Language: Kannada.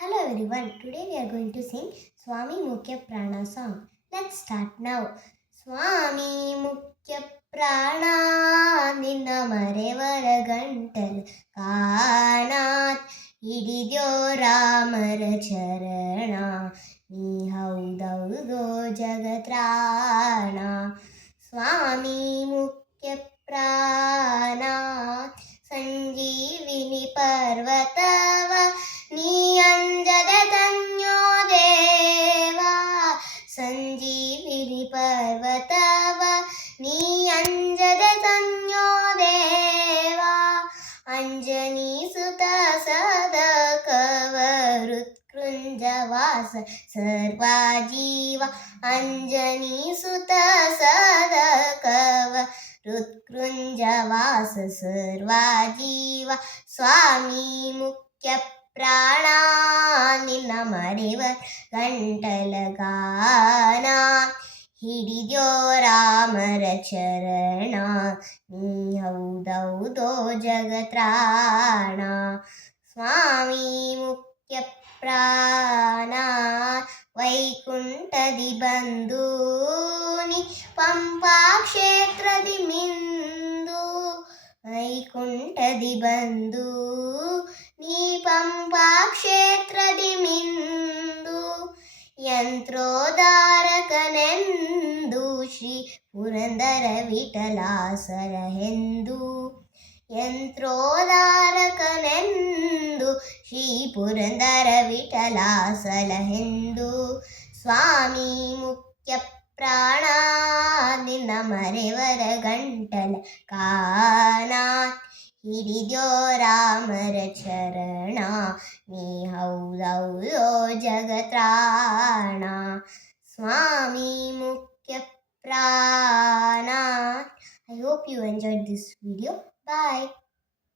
Hello everyone, today we are going to sing Swami Mukhya Prana song. Let's start now. Swami Mukhya Prana Ninna Marevara Gantal Kanat Ididyo Ramara Charana Ni Haudaudo Jagatrana Swami Mukhya Prana Sanjeevini Parvatava Ni anjada tanyo deva ಸಂಜೀವಿನಿ ಪರ್ವತವ ನೀ ಅಂಜದ ತಂyo ದೇವ ಅಂಜನಿ ಸುತ ಸದಕವರುತ್ಕೃಂಜವಾಸ ಸರ್ವಾಜೀವ ಅಂಜನಿ ಸುತ ಸದಕವರುತ್ಕೃಂಜವಾಸ ಸರ್ವಾಜೀವ ಸ್ವಾಮಿ ಮುಖ್ಯ ಪ್ರಾಣ ನಿನ್ನ ಮರೆವ ಗಂಟಲಗಾನ ಹಿಡಿದ್ಯೋ ರಾಮರ ಚರಣ ನೀ ಹೌದೌದೋ ಜಗತ್ರಾಣ ಸ್ವಾಮಿ ಮುಖ್ಯ ಪ್ರಾಣ ವೈಕುಂಠದಿ ಬಂದು ನೀ ಪಂಪಾ ಕ್ಷೇತ್ರದಿ ಮಿಂದು ವೈಕುಂಠದಿ ಬಂದು ನೀ ಪಂಪಾ ಕ್ಷೇತ್ರದಿ ಮಿಂದು ಯಂತ್ರೋದಾರಕನೆಂದು ಶ್ರೀ ಪುರಂದರ ವಿಠಲಾಸರಹೆಂದು ಯಂತ್ರೋದಾರಕನೆಂದು ಶ್ರೀ ಪುರಂದರ ವಿಠಲಾಸಲಹೆಂದು ಸ್ವಾಮಿ ಮುಖ್ಯ ಪ್ರಾಣ ನಿನ್ನ ಮರೆವರ ಗಂಟಲ ಕಾನ ಹಿಡಿದ್ಯೋ ರಾಮರ ಚರಣ ನೀ ಹೌದೌದೋ ಜಗತ್ರಾಣ ಸ್ವಾಮಿ ಮುಖ್ಯ ಪ್ರಾಣ. I hope you enjoyed this video. Bye.